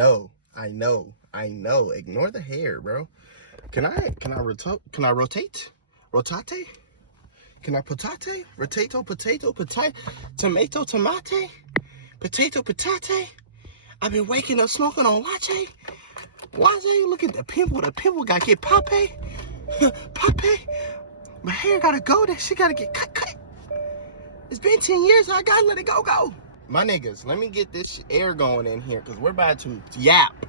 know. Ignore the hair, bro. Can I rotate? Rotate? Can I potate? Potato, tomato, tomate, potato, potate. I've been waking up smoking on latte. Look at the pimple. The pimple gotta get poppy. Poppy. My hair gotta go. That shit gotta get cut. It's been 10 years. I gotta let it go. My niggas, let me get this air going in here because we're about to yap.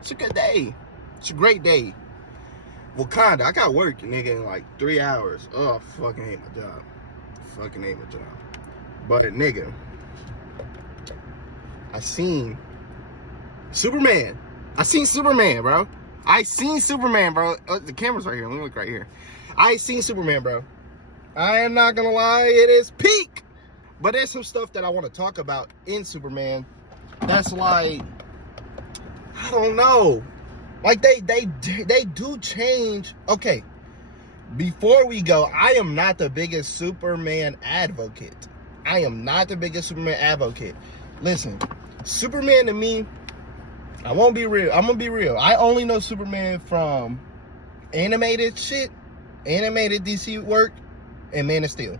It's a good day. It's a great day. Wakanda, I got work, nigga, in like 3 hours. Oh, I fucking hate my job. But, nigga, I seen Superman, bro. The camera's right here. Let me look right here. I seen Superman, bro. I am not gonna lie, it is peak. But there's some stuff that I want to talk about in Superman that's like, I don't know. Like they do change. Okay, before we go, I am not the biggest Superman advocate. Listen, Superman to me, I'm gonna be real. I only know Superman from animated shit, animated DC work, and Man of Steel.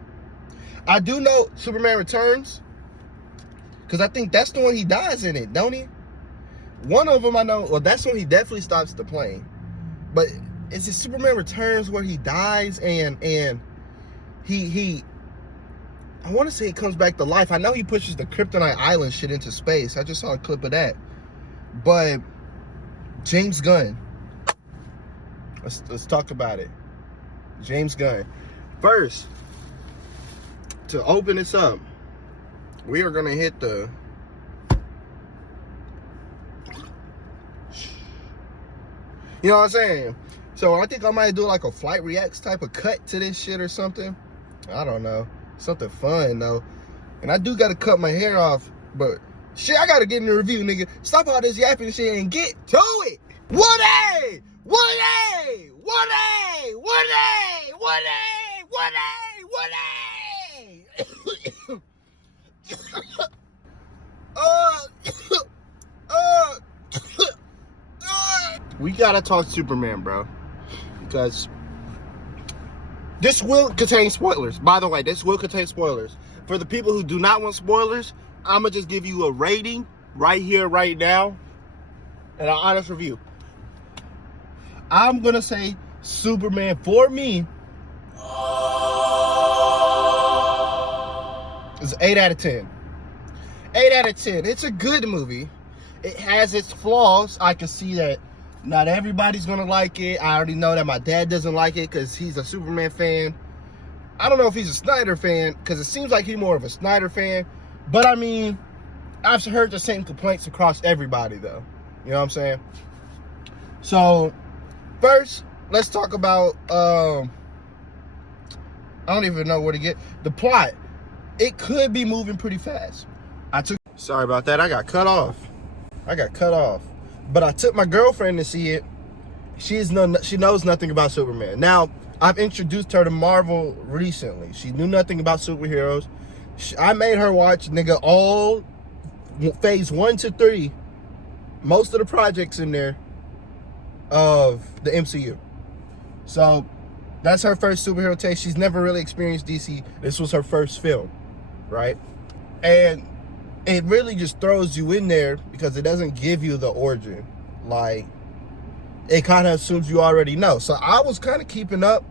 I do know Superman Returns, because I think that's the one he dies in it, don't he? One of them I know, well, that's when he definitely stops the plane. But is it Superman Returns where he dies and he I want to say he comes back to life. I know he pushes the Kryptonite Island shit into space. I just saw a clip of that. But James Gunn, let's talk about it. James Gunn. First, to open this up, we are gonna hit the you know what I'm saying? So I think I might do like a Flight Reacts type of cut to this shit or something. I don't know. Something fun though. And I do gotta cut my hair off, but shit, I gotta get in the review, nigga. Stop all this yapping shit and get to it. Woody! We gotta talk Superman, bro, because this will contain spoilers. By the way, this will contain spoilers. For the people who do not want spoilers, I'm gonna just give you a rating right here, right now, and an honest review. I'm gonna say Superman, for me, is 8 out of 10. 8 out of 10. It's a good movie. It has its flaws. I can see that not everybody's gonna like it. I already know that my dad doesn't like it because he's a Superman fan. I don't know if he's a Snyder fan, because it seems like he's more of a Snyder fan. But I mean, I've heard the same complaints across everybody though. You know what I'm saying? So first, let's talk about I don't even know where to get the plot. It could be moving pretty fast. Sorry about that. I got cut off. But I took my girlfriend to see it. She knows nothing about Superman. Now, I've introduced her to Marvel recently. She knew nothing about superheroes. I made her watch, nigga, all phase 1 to 3, most of the projects in there of the MCU. So that's her first superhero taste. She's never really experienced DC. This was her first film, right? And it really just throws you in there because it doesn't give you the origin. Like, it kind of assumes you already know. So I was kind of keeping up,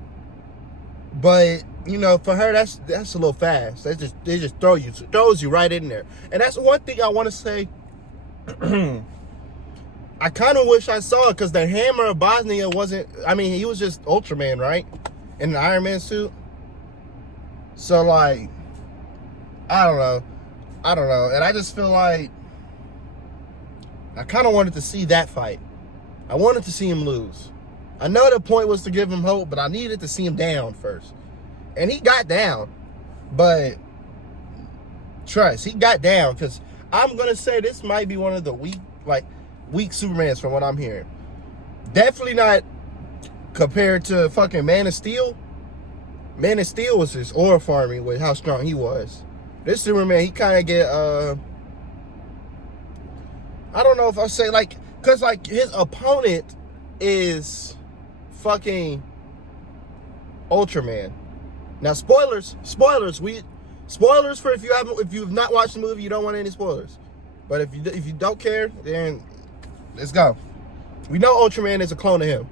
but you know, for her, that's a little fast. They just throws you right in there. And that's one thing I want to say. I kind of wish I saw it, because the Hammer of Bosnia wasn't, I mean, he was just Ultraman, right? In an Iron Man suit. So like, I don't know. And I just feel like I kind of wanted to see that fight. I wanted to see him lose. I know the point was to give him hope, but I needed to see him down first. And he got down. But trust, he got down, because I'm going to say this might be one of the weak Supermans from what I'm hearing. Definitely not compared to fucking Man of Steel. Man of Steel was just aura farming with how strong he was. This Superman, he kind of get I don't know if I say like, cause like his opponent is fucking Ultraman. Now spoilers for if you've not watched the movie, you don't want any spoilers. But if you don't care, then let's go. We know Ultraman is a clone of him,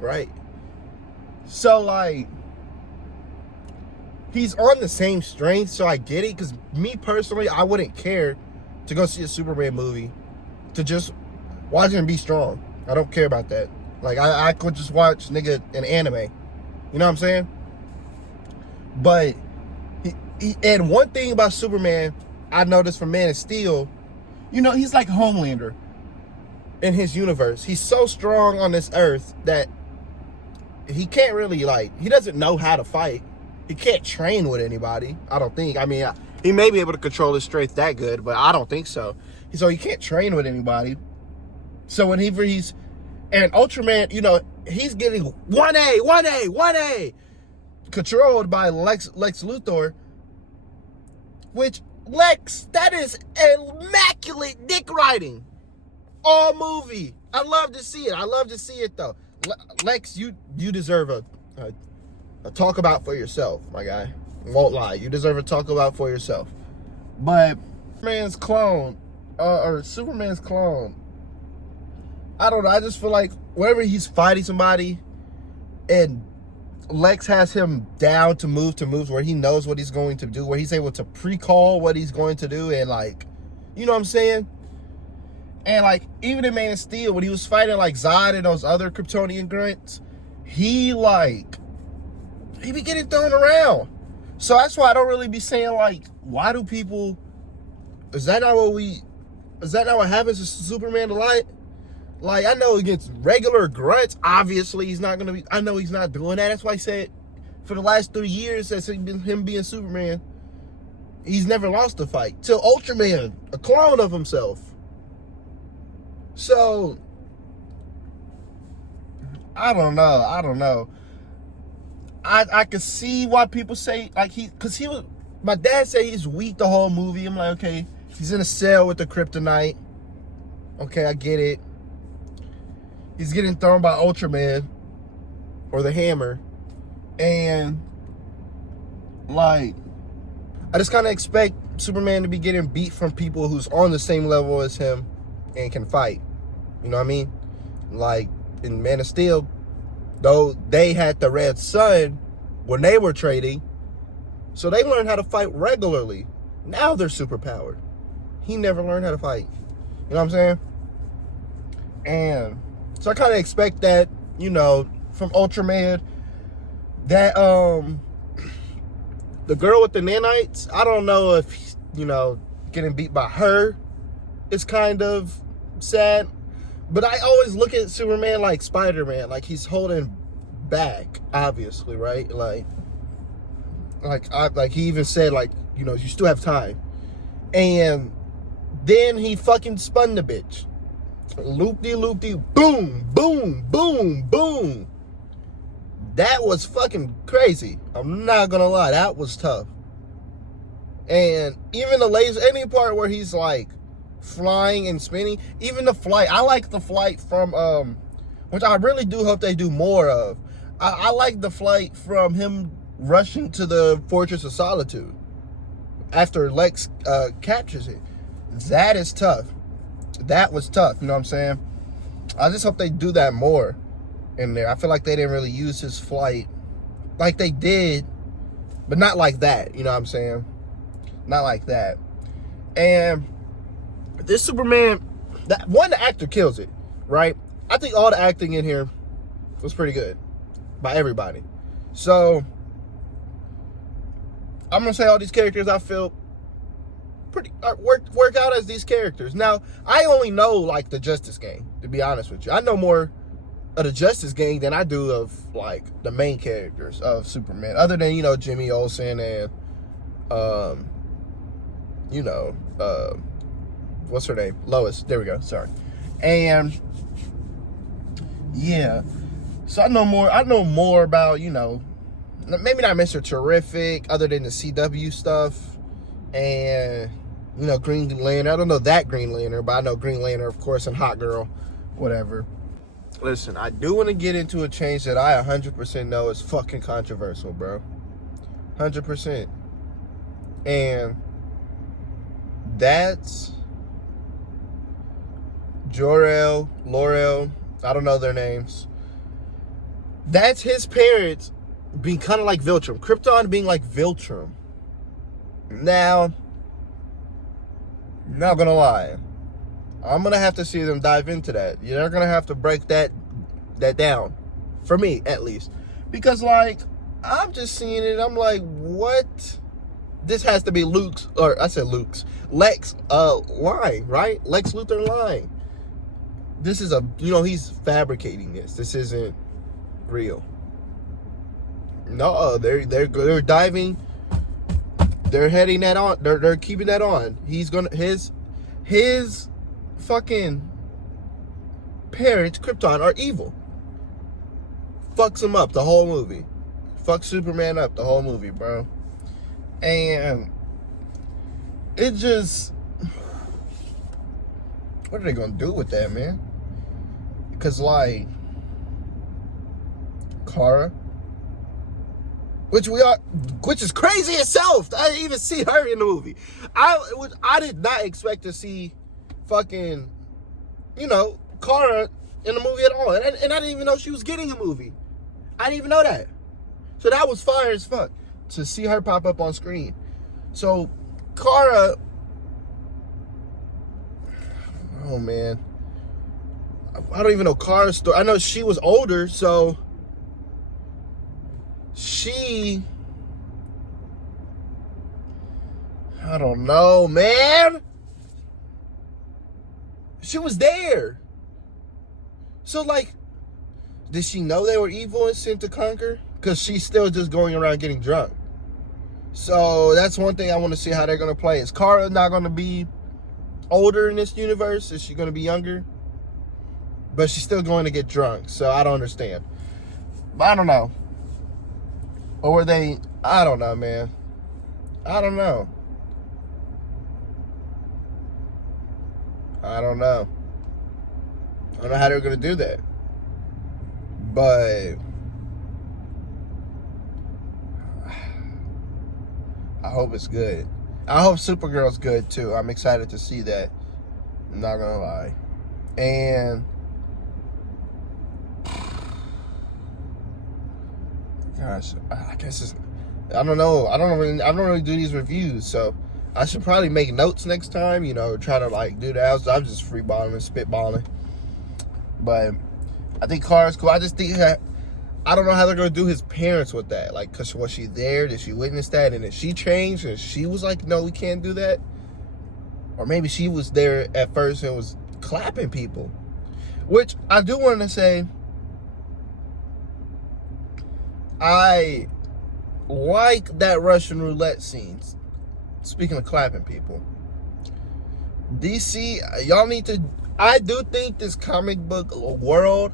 right? So like, he's on the same strength, so I get it. Because me personally, I wouldn't care to go see a Superman movie to just watch him be strong. I don't care about that. Like, I could just watch nigga an anime. You know what I'm saying? But and one thing about Superman I noticed from Man of Steel, you know, he's like Homelander in his universe. He's so strong on this earth that he can't really, like, he doesn't know how to fight. He can't train with anybody, I don't think. I mean, he may be able to control his strength that good, but I don't think so. So he can't train with anybody. So when he's, and Ultraman, you know, he's getting 1A, controlled by Lex Luthor, which, Lex, that is immaculate dick riding all movie. I love to see it. Though. Lex, you deserve a talk about for yourself, my guy. Won't lie, you deserve a talk about for yourself. But Superman's clone, I don't know. I just feel like whenever he's fighting somebody, and Lex has him down to moves where he knows what he's going to do, where he's able to pre-call what he's going to do, and like, you know what I'm saying? And like, even in Man of Steel, when he was fighting like Zod and those other Kryptonian grunts, he be getting thrown around. So that's why I don't really be saying like, why do people, is that not what happens to Superman a lot? Like, I know against regular grunts, obviously he's not gonna be, I know he's not doing that. That's why I said for the last 3 years that's him being Superman, he's never lost a fight. Till Ultraman, a clone of himself. So, I don't know. I could see why people say, like, my dad said he's weak the whole movie. I'm like, okay, he's in a cell with the kryptonite. Okay, I get it. He's getting thrown by Ultraman, or the Hammer. And, like, I just kind of expect Superman to be getting beat from people who's on the same level as him and can fight. You know what I mean? Like, in Man of Steel, though they had the Red Sun when they were trading, so they learned how to fight regularly. Now they're superpowered. He never learned how to fight. You know what I'm saying? And so I kind of expect that, you know, from Ultraman. That, the girl with the nanites, I don't know if, you know, getting beat by her is kind of sad. But I always look at Superman like Spider-Man. Like, he's holding back, obviously, right? Like he even said, like, you know, you still have time. And then he fucking spun the bitch. Loop-de-loop-de, boom, boom, boom, boom. That was fucking crazy. I'm not gonna lie, that was tough. And even the laser, any part where he's like flying and spinning, even the flight, I like the flight from, which I really do hope they do more of. I like the flight from him rushing to the Fortress of Solitude after Lex captures it. That is tough. That was tough, you know what I'm saying? I just hope they do that more in there. I feel like they didn't really use his flight like they did, but not like that, you know what I'm saying? Not like that. And this Superman, the actor kills it, right? I think all the acting in here was pretty good by everybody. So I'm gonna say all these characters I feel pretty work out as these characters. Now, I only know like the Justice Gang, to be honest with you. I know more of the Justice Gang than I do of like the main characters of Superman, other than, you know, Jimmy Olsen and you know, what's her name? Lois. There we go. Sorry. And yeah, so I know more about, you know, maybe not Mr. Terrific, other than the CW stuff, and You know, Green Lantern. I don't know that Green Lantern, but I know Green Lantern, of course, and Hot Girl, whatever. Listen, I do want to get into a change that I 100% know is fucking controversial, bro. 100%. And that's Jor-El, Laurel, I don't know their names. That's his parents being kind of like Viltrum. Krypton being like Viltrum. Now, not gonna lie, I'm gonna have to see them dive into that. You're gonna have to break that down, for me at least, because like I'm just seeing it. I'm like, what? This has to be Luke's, or I said Luke's, Lex line, right? Lex Luthor line. This is he's fabricating this. This isn't real. No, they're diving. They're heading that on. They're keeping that on. He's gonna his fucking parents, Krypton, are evil. Fucks him up the whole movie. Fucks Superman up the whole movie, bro. And it just, what are they gonna do with that, man? Because like Kara, which is crazy itself. I didn't even see her in the movie. I did not expect to see fucking, Kara in the movie at all. And I didn't even know she was getting a movie. I didn't even know that. So that was fire as fuck to see her pop up on screen. So Kara, oh man, I don't even know Kara's story. I know she was older, so I don't know, man. She was there. So, like, did she know they were evil and sent to conquer? Because she's still just going around getting drunk. So, that's one thing I want to see how they're going to play. Is Kara not going to be older in this universe? Is she going to be younger? But she's still going to get drunk. So, I don't understand. But I don't know. Or were they... I don't know, man. I don't know. I don't know how they're going to do that. But I hope it's good. I hope Supergirl's good, too. I'm excited to see that. I'm not going to lie. And gosh, I guess it's, I don't know. I don't really do these reviews, so I should probably make notes next time. Try to like do that. I'm just freeballing and spitballing. But I think Kara's cool. I just think I don't know how they're gonna do his parents with that. Like, cause was she there? Did she witness that? And then she changed, and she was like, "No, we can't do that." Or maybe she was there at first and was clapping people. Which I do want to say, I like that Russian roulette scene. Speaking of clapping people, DC, y'all need to. I do think this comic book world,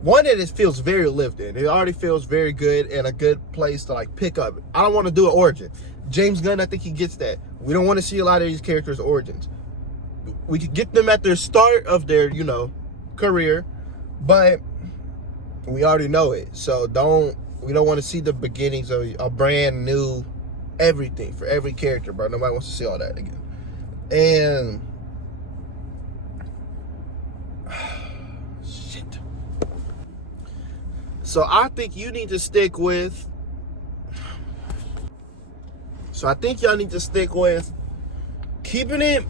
one, it feels very lived in. It already feels very good and a good place to like pick up. I don't want to do an origin. James Gunn, I think he gets that. We don't want to see a lot of these characters' origins. We could get them at their start of their, career, but we already know it. So we don't want to see the beginnings of a brand new everything for every character, bro. Nobody wants to see all that again. And shit. So I think you need to stick with. So I think y'all need to stick with keeping it.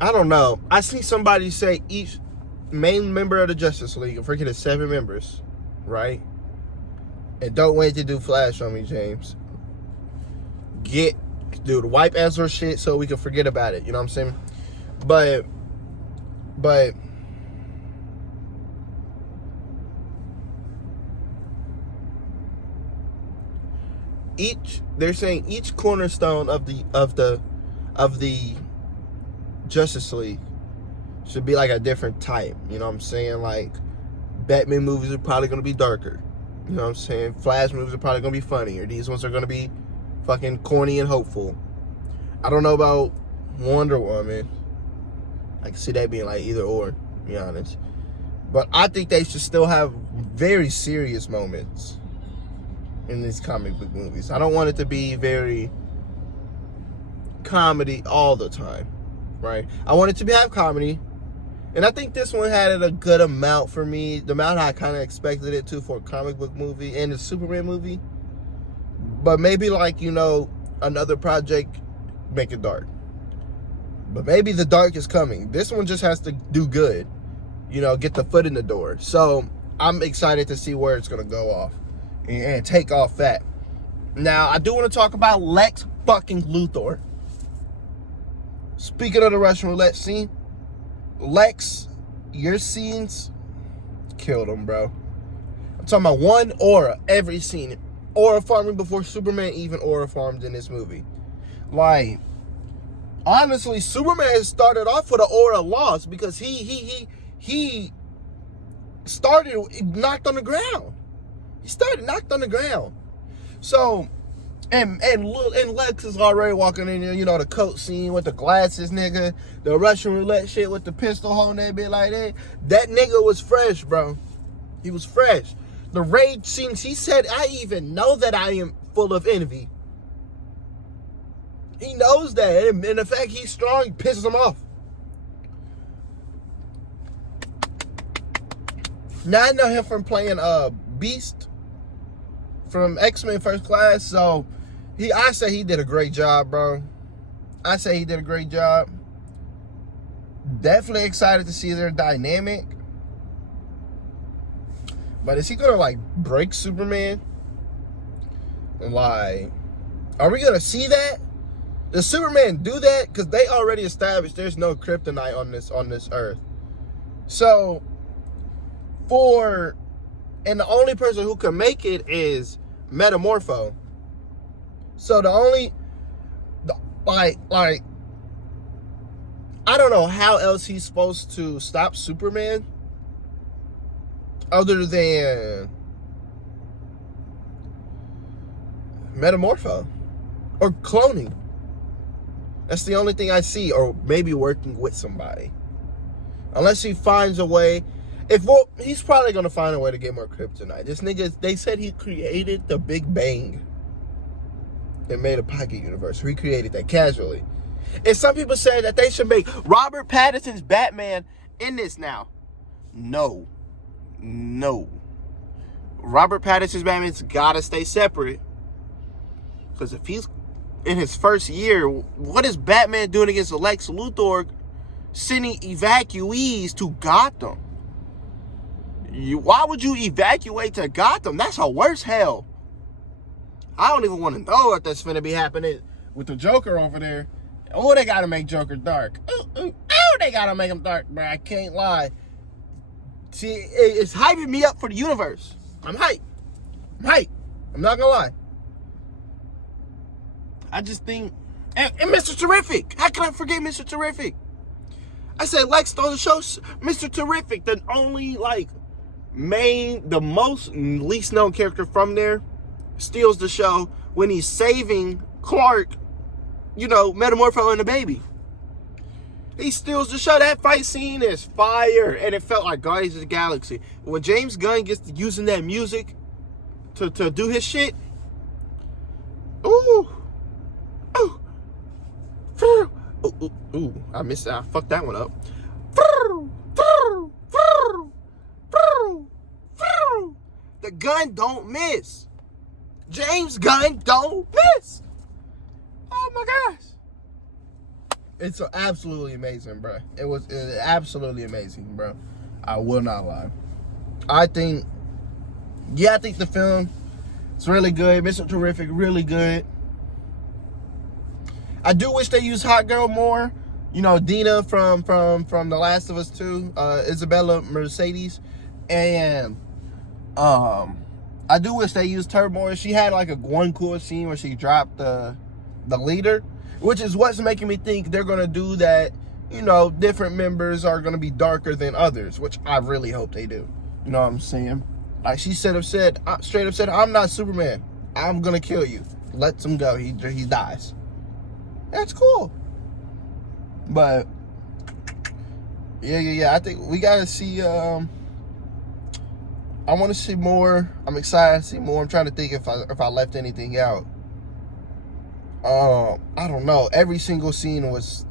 I don't know. I see somebody say each main member of the Justice League, I'm forgetting 7 members, right? And don't wait to do Flash on me, James. Dude, wipe Ezra shit so we can forget about it. You know what I'm saying? But they're saying each cornerstone of the Justice League should be like a different type. You know what I'm saying? Like, Batman movies are probably gonna be darker. You know what I'm saying? Flash movies are probably gonna be funnier. These ones are gonna be fucking corny and hopeful. I don't know about Wonder Woman. I can see that being like either or, to be honest. But I think they should still have very serious moments in these comic book movies. I don't want it to be very comedy all the time, right? I want it to have comedy. And I think this one had a good amount for me. The amount I kind of expected it to for a comic book movie and a Superman movie. But maybe like, another project, make it dark. But maybe the dark is coming. This one just has to do good. Get the foot in the door. So I'm excited to see where it's going to go off. And take off that. Now, I do want to talk about Lex fucking Luthor. Speaking of the Russian roulette scene, Lex, your scenes killed him, bro. I'm talking about one aura every scene. Aura farming before Superman even aura farmed in this movie. Like, honestly, Superman started off with an aura loss because he started knocked on the ground. He started knocked on the ground. So, and Lex is already walking in there, the coat scene with the glasses, nigga. The Russian roulette shit with the pistol holding that bit like that. That nigga was fresh, bro. He was fresh. The rage scenes, he said, I even know that I am full of envy. He knows that. And the fact he's strong pisses him off. Now I know him from playing Beast from X-Men First Class, so I say he did a great job, bro. I say he did a great job. Definitely excited to see their dynamic. But is he gonna like break Superman? Like, are we gonna see that? Does Superman do that? Because they already established there's no kryptonite on this earth. So and the only person who can make it is Metamorpho. So like I don't know how else he's supposed to stop Superman other than Metamorpho or cloning. That's the only thing I see, or maybe working with somebody. Unless he finds a way. He's probably gonna find a way to get more kryptonite. This nigga, they said he created the Big Bang and made a pocket universe. Recreated that casually. And some people say that they should make Robert Pattinson's Batman in this now. No. Robert Pattinson's Batman's gotta stay separate. Because if he's in his first year, what is Batman doing against Lex Luthor sending evacuees to Gotham? Why would you evacuate to Gotham? That's a worse hell. I don't even want to know what that's finna be happening with the Joker over there. Oh, they gotta make Joker dark. Oh, they gotta make him dark, bro. I can't lie. See, it's hyping me up for the universe. I'm hyped. I'm not gonna lie. I just think, and Mr. Terrific. How can I forget Mr. Terrific? I said Lex stole the show. Mr. Terrific, the only the most least known character from there, steals the show when he's saving Clark, Metamorpho and the baby. He steals the show. That fight scene is fire, and it felt like Guardians of the Galaxy. When James Gunn gets to using that music to do his shit, ooh, I missed that. I fucked that one up. The gun don't miss. James Gunn don't miss. Oh my gosh. It's absolutely amazing, bro. It was absolutely amazing, bro. I will not lie. I think the film is really good. Mr. Terrific, really good. I do wish they used Hot Girl more. Dina from The Last of Us 2, Isabella Mercedes, and I do wish they used her more. She had one cool scene where she dropped the leader, which is what's making me think they're gonna do that. Different members are gonna be darker than others, which I really hope they do. You know what I'm saying? Like she straight up said, "I'm not Superman. I'm gonna kill you." Lets him go. He dies. That's cool. But yeah. I think we gotta see. I want to see more. I'm excited to see more. I'm trying to think if I left anything out. I don't know. Every single scene was,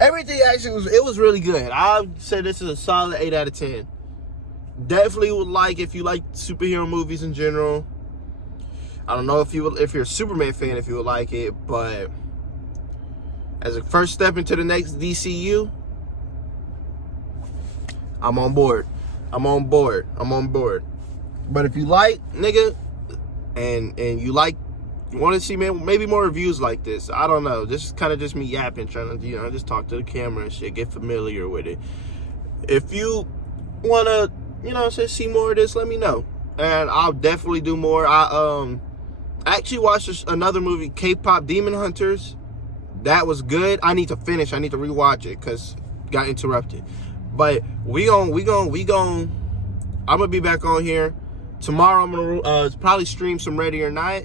everything actually was. It was really good. I would say this is a solid 8 out of 10. Definitely would like, if you like superhero movies in general. I don't know if you're a Superman fan, if you would like it, but as a first step into the next DCU, I'm on board. But if you like, nigga, and you like, you want to see maybe more reviews like this, I don't know. This is kind of just me yapping, trying to, just talk to the camera and shit, get familiar with it. If you want to, see more of this, let me know. And I'll definitely do more. I actually watched another movie, K-Pop Demon Hunters. That was good. I need to finish. I need to rewatch it because got interrupted. But I'm gonna be back on here tomorrow. I'm gonna probably stream some Ready or Not. I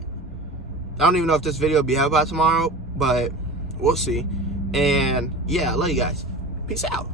don't even know if this video will be out by tomorrow, but we'll see. And yeah, I love you guys. Peace out.